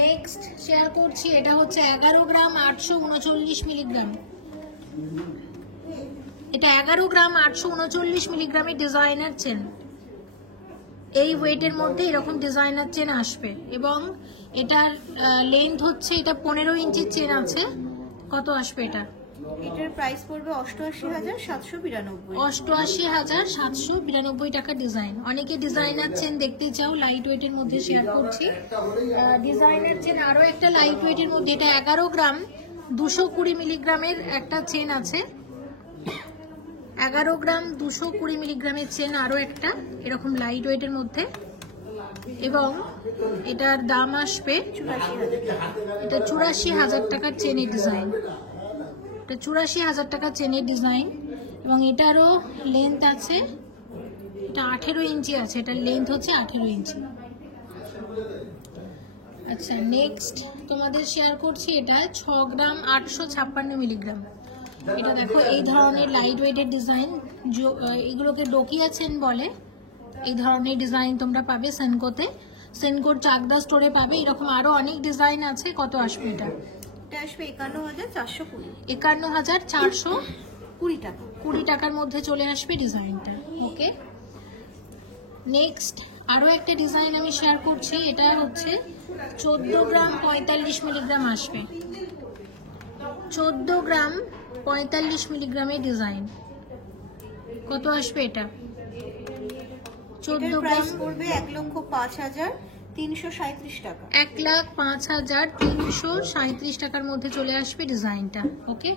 নেক্সট শেয়ার করছি। এটা হচ্ছে 11 গ্রাম 839 মিলিগ্রাম। এটা 11 গ্রাম 839 মিলিগ্রামের ডিজাইনার চেন। এই ওয়েটের মধ্যে এরকম ডিজাইনার চেন আসবে এবং এটার লেন্থ হচ্ছে, এটা 15 ইঞ্চির চেন আছে। কত আসবে এটা? এটার প্রাইস পড়বে 88,792। 88,792 টাকা ডিজাইন। অনেকে ডিজাইনার চেন দেখতে চাও, লাইট ওয়েটের মধ্যে শেয়ার করছি। ডিজাইনার চেন আরও একটা লাইট ওয়েটের মধ্যে। এটা 11 গ্রাম 220 মিলিগ্রামের একটা চেন আছে। 11 গ্রাম 220 মিলিগ্রামের চেন আরও একটা এরকম লাইট ওয়েটের মধ্যে এবং এটার দাম আসবে 84,000 টাকা। এটা 84,000 টাকার চেনের ডিজাইন। এটা 84,000 টাকার চেনের ডিজাইন এবং এটারও লেন্থ আছে, এটা 18 ইঞ্চি আছে। এটার লেন্থ হচ্ছে 18 ইঞ্চি। আচ্ছা, নেক্সট তোমাদের শেয়ার করছি। এটা 6 গ্রাম 856 মিলিগ্রাম। এটা দেখো এই ধরনের লাইট ওয়েটের ডিজাইন, এগুলোকে ডোকিয়া চেন বলে। এই ধরনের ডিজাইন তোমরা পাবে সেনকোতে। সেনকোর চাকদা স্টোরে পাবে। এরকম আরো অনেক ডিজাইন আছে। কত আসবে এটা? এটা আসবে 51,420। 51,420 টাকা। 20 টাকার মধ্যে চলে আসবে ডিজাইনটা। ওকে, নেক্সট আরো একটা ডিজাইন আমি শেয়ার করছি। এটা হচ্ছে 14 গ্রাম 45 মিলিগ্রাম আসবে। 14 গ্রাম 45 মিলিগ্রামের ডিজাইন। কত আসবে এটা? 14 প্রাইস গ্রাম পড়বে 1,05,337 টাকা। 1,05,337 টাকার মধ্যে চলে আসবে ডিজাইনটা। ওকে,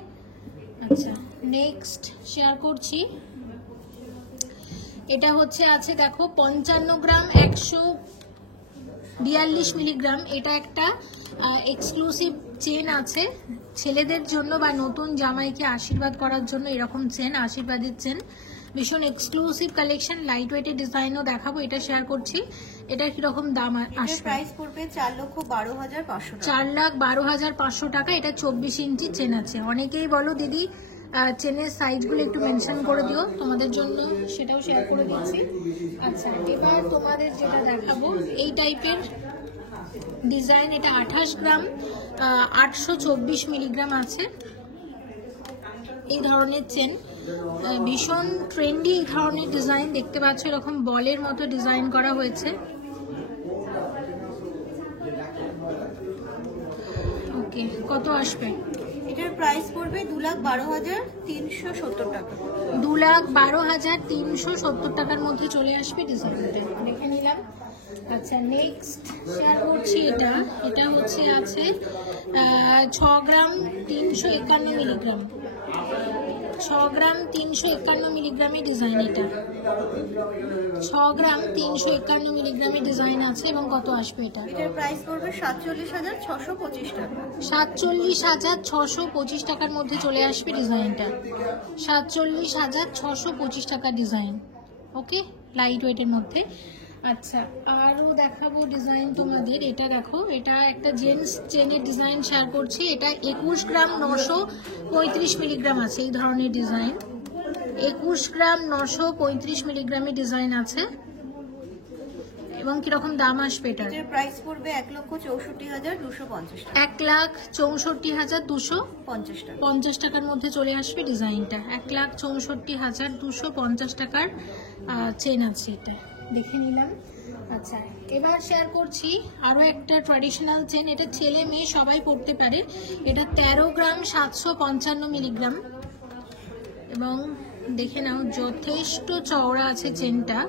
আচ্ছা নেক্সট শেয়ার করছি। এটা হচ্ছে আছে দেখো 55 গ্রাম 142 মিলিগ্রাম। এটা একটা এক্সক্লুসিভ চেন আছে ছেলেদের জন্য বা নতুন জামাইকে আশীর্বাদ করার জন্য। এরকম চেন, আশীর্বাদের চেন, ভীষণ এক্সক্লুসিভ কালেকশন, লাইট ওয়েটের ডিজাইনও দেখাবো। এটা শেয়ার করছি। এটা কিরকম দাম আসবে? প্রাইস পড়বে 4,12,500 টাকা। 4,12,500 টাকা। এটা 24 ইঞ্চি চেন আছে। অনেকেই বলো দিদি চেনের সাইজগুলো একটু মেনশন করে দিও, তোমাদের জন্য সেটাও শেয়ার করে দিচ্ছি। আচ্ছা, এবার তোমাদের যেটা দেখাবো এই টাইপের ডিজাইন। এটা 28 গ্রাম 824 মিলিগ্রাম আছে। এই ধরনের চেন ভীষণ ট্রেন্ডি। এই ধরনের ডিজাইন দেখতে পাচ্ছ, এরকম বলের মতো ডিজাইন করা হয়েছে। ওকে, কত আসবে? এটার প্রাইস পড়বে 2,12,370 টাকা। 2,12,370 টাকার মধ্যে চলে আসবে ডিজাইনটা, দেখে নিলাম। আচ্ছা নেক্সট শেয়ার করছি। এটা হচ্ছে আছে 6 গ্রাম 351 মিলিগ্রাম। 6 গ্রাম 351 মিলিগ্রামের ডিজাইন। এটা 6 গ্রাম 351 মিলিগ্রামের ডিজাইন আছে। এবং কত আসবে এটা? এটার প্রাইস পড়বে 47,625 টাকা। 47,625 টাকার মধ্যে চলে আসবে ডিজাইনটা। 47,625 টাকার ডিজাইন। ওকে, লাইট ওয়েটের মধ্যে। আচ্ছা, আরও দেখাবো ডিজাইন তোমাদের। এটা দেখো, এটা একটা জেন্টস চেনের ডিজাইন শেয়ার করছি। এটা 21 গ্রাম 935 মিলিগ্রাম আছে। এই ধরনের ডিজাইন 21 গ্রাম 935 মিলিগ্রামের ডিজাইন আছে। এবং কিরকম দাম আসবে এটার? এটার প্রাইস পড়বে 1,64,250 টাকা। 1,64,250 টাকা। 50 টাকার মধ্যে চলে আসবে ডিজাইনটা। 1,64,250 টাকার চেন আছে। এটা দেখে নিলাম। আচ্ছা, এবার শেয়ার করছি আরও একটা ট্র্যাডিশনাল চেন। এটা ছেলে মেয়ে সবাই পরতে পারে। এটা 13 গ্রাম 755 মিলিগ্রাম। এবং দেখে নাও, যথেষ্ট চওড়া আছে চেনটা,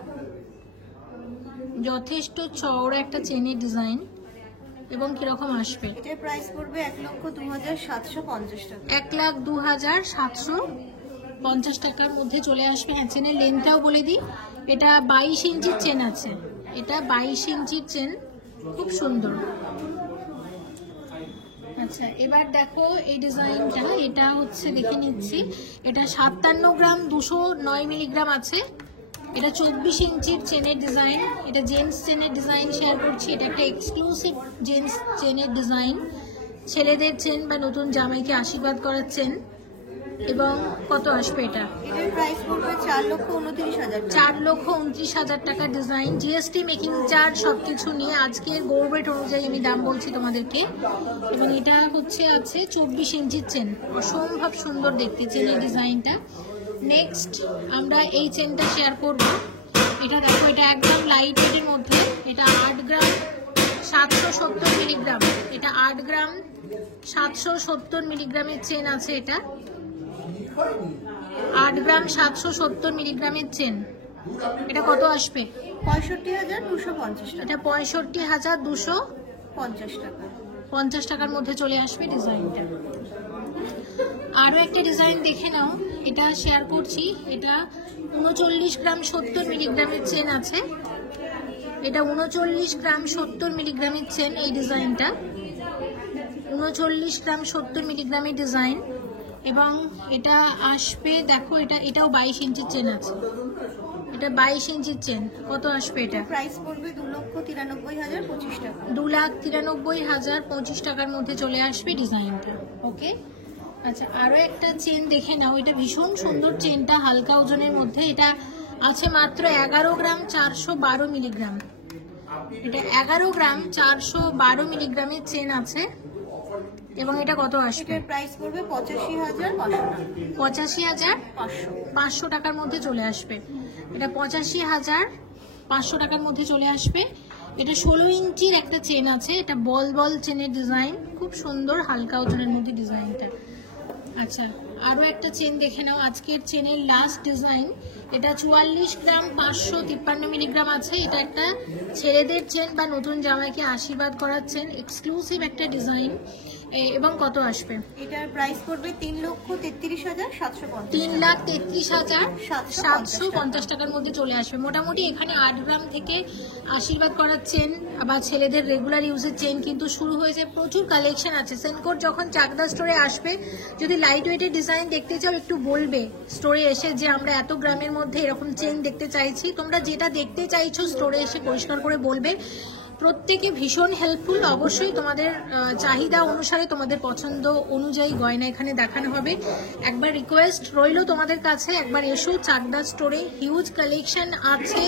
যথেষ্ট চওড়া একটা চেনের ডিজাইন। এবং কিরকম আসবে? এটার প্রাইস পড়বে 1,02,750 টাকা। 1,02,750 টাকার মধ্যে চলে আসবে। হ্যাঁ, চেনের লেন্থটাও বলে দিই। এটা 22 ইঞ্চির চেন আছে। এটা 22 ইঞ্চির চেন, খুব সুন্দর। আচ্ছা, এবার দেখো এই ডিজাইনটা। এটা হচ্ছে দেখে নিচ্ছি। এটা 57 গ্রাম 209 মিলিগ্রাম আছে। এটা 24 ইঞ্চির চেনের ডিজাইন। এটা জেন্টস চেনের ডিজাইন শেয়ার করছি। এটা একটা এক্সক্লুসিভ জেন্টস চেনের ডিজাইন, ছেলেদের চেন বা নতুন জামাইকে আশীর্বাদ করার চেন। এবং কত আসবে এটা? এটার প্রাইস পড়বে 4,29,000 টাকা। 4,29,000 টাকার ডিজাইন। জিএসটি, মেকিং চার্জ সবকিছু নিয়ে আজকের গোল্ড রেট অনুযায়ী আমি দাম বলছি তোমাদেরকে। এবং এটা হচ্ছে আছে 24 ইঞ্চির চেন। অসম্ভব সুন্দর দেখতে চেনের ডিজাইনটা। নেক্সট আমরা এই চেনটা শেয়ার করব। এটা দেখো, এটা একদম লাইট ওয়েটের মধ্যে। এটা 8 গ্রাম 770 মিলিগ্রাম। এটা 8 গ্রাম 770 মিলিগ্রামের চেন আছে। এটা 8 গ্রাম 770 মিলিগ্রামের চেন। এটা কত আসবে? 65,250 টাকা। এটা 65,250 টাকা। 50 টাকার মধ্যে চলে আসবে ডিজাইনটা। আরও একটা ডিজাইন দেখে নাও। এটা শেয়ার করছি। এটা 39 গ্রাম 70 মিলিগ্রামের চেন আছে। এটা 39 গ্রাম 70 মিলিগ্রামের চেন। এই ডিজাইনটা 39 গ্রাম 70 মিলিগ্রামের ডিজাইন। এবং এটা আসবে দেখো, এটাও 22 ইঞ্চির চেন আছে। এটা 22 ইঞ্চির চেন। কত আসবে এটা? প্রাইস পড়বে 2,93,025 টাকা। 2,93,025 টাকার মধ্যে চলে আসবে ডিজাইনটা। ওকে, আচ্ছা আরও একটা চেন দেখে নাও। এটা ভীষণ সুন্দর চেনটা, হালকা ওজনের মধ্যে। এটা আছে মাত্র 11 গ্রাম 412 মিলিগ্রাম। এটা 11 গ্রাম 412 মিলিগ্রামের চেন আছে। এবং এটা কত আসবে? প্রাইস পড়বে 85,500 টাকা। 85,500 টাকার মধ্যে চলে আসবে। এটা 85,500 টাকার মধ্যে চলে আসবে। এটা 16 ইঞ্চির একটা চেন আছে। এটা বল বল চেনের ডিজাইন, খুব সুন্দর হালকা ওজনের মধ্যে ডিজাইনটা। আচ্ছা, আরও একটা চেন দেখে নাও। আজকের চেনের লাস্ট ডিজাইন। এটা 44 গ্রাম 553 মিলিগ্রাম আছে। এটা একটা ছেলেদের চেন বা নতুন জামাইকে আশীর্বাদ করার চেন, এক্সক্লুসিভ একটা ডিজাইন। এবং কত আসবে? এটার প্রাইস পড়বে 3,33,750। 3,33,750 টাকার মধ্যে চলে আসবে। মোটামুটি এখানে 8 গ্রাম থেকে আশীর্বাদ করার চেন বা ছেলেদের রেগুলার ইউজের চেন কিন্তু শুরু হয়েছে। প্রচুর কালেকশন আছে। সেনকোর যখন চাকদা স্টোরে আসবে, যদি লাইট ওয়েটের ডিজাইন দেখতে চাও একটু বলবে স্টোরে এসে যে আমরা এত গ্রামের মধ্যে এরকম চেন দেখতে চাইছি। তোমরা যেটা দেখতে চাইছো স্টোরে এসে পরিষ্কার করে বলবে। প্রত্যেকে ভীষণ হেল্পফুল। অবশ্যই তোমাদের চাহিদা অনুসারে তোমাদের পছন্দ অনুযায়ী গয়না এখানে দেখানো হবে। একবার রিকোয়েস্ট রইল তোমাদের কাছে, একবার এসো চাকদা স্টোরে। হিউজ কালেকশন আছে,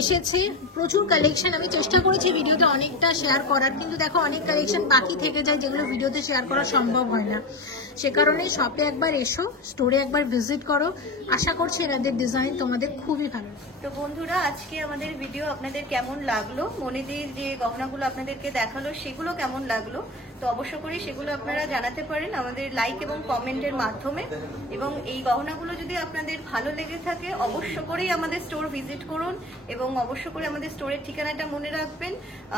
এসেছে প্রচুর কালেকশন। আমি চেষ্টা করেছি ভিডিওতে অনেকটা শেয়ার করার, কিন্তু দেখো অনেক কালেকশন বাকি থেকে যায় যেগুলো ভিডিওতে শেয়ার করা সম্ভব হয় না। সে কারণে শপে একবার এসো, স্টোরে একবার ভিজিট করো। আশা করছি এনাদের ডিজাইন তোমাদের খুবই ভালো। তো বন্ধুরা, আজকে আমাদের ভিডিও আপনাদের কেমন লাগলো, মনিদির যে গহনাগুলো আপনাদেরকে দেখালো সেগুলো কেমন লাগলো, তো অবশ্য করে সেগুলো আপনারা জানাতে পারেন আমাদের লাইক এবং কমেন্টের মাধ্যমে। এবং এই গহনাগুলো যদি আপনাদের ভালো লেগে থাকে অবশ্য করেই আমাদের স্টোর ভিজিট করুন, এবং অবশ্য করে আমাদের স্টোরের ঠিকানাটা মনে রাখবেন।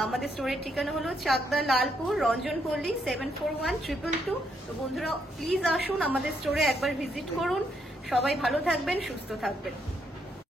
আমাদের স্টোরের ঠিকানা হলো চাকদা লালপুর রঞ্জনপল্লী 741222। তো বন্ধুরা প্লিজ আসুন আমাদের স্টোরে একবার ভিজিট করুন। সবাই ভালো থাকবেন, সুস্থ থাকবেন।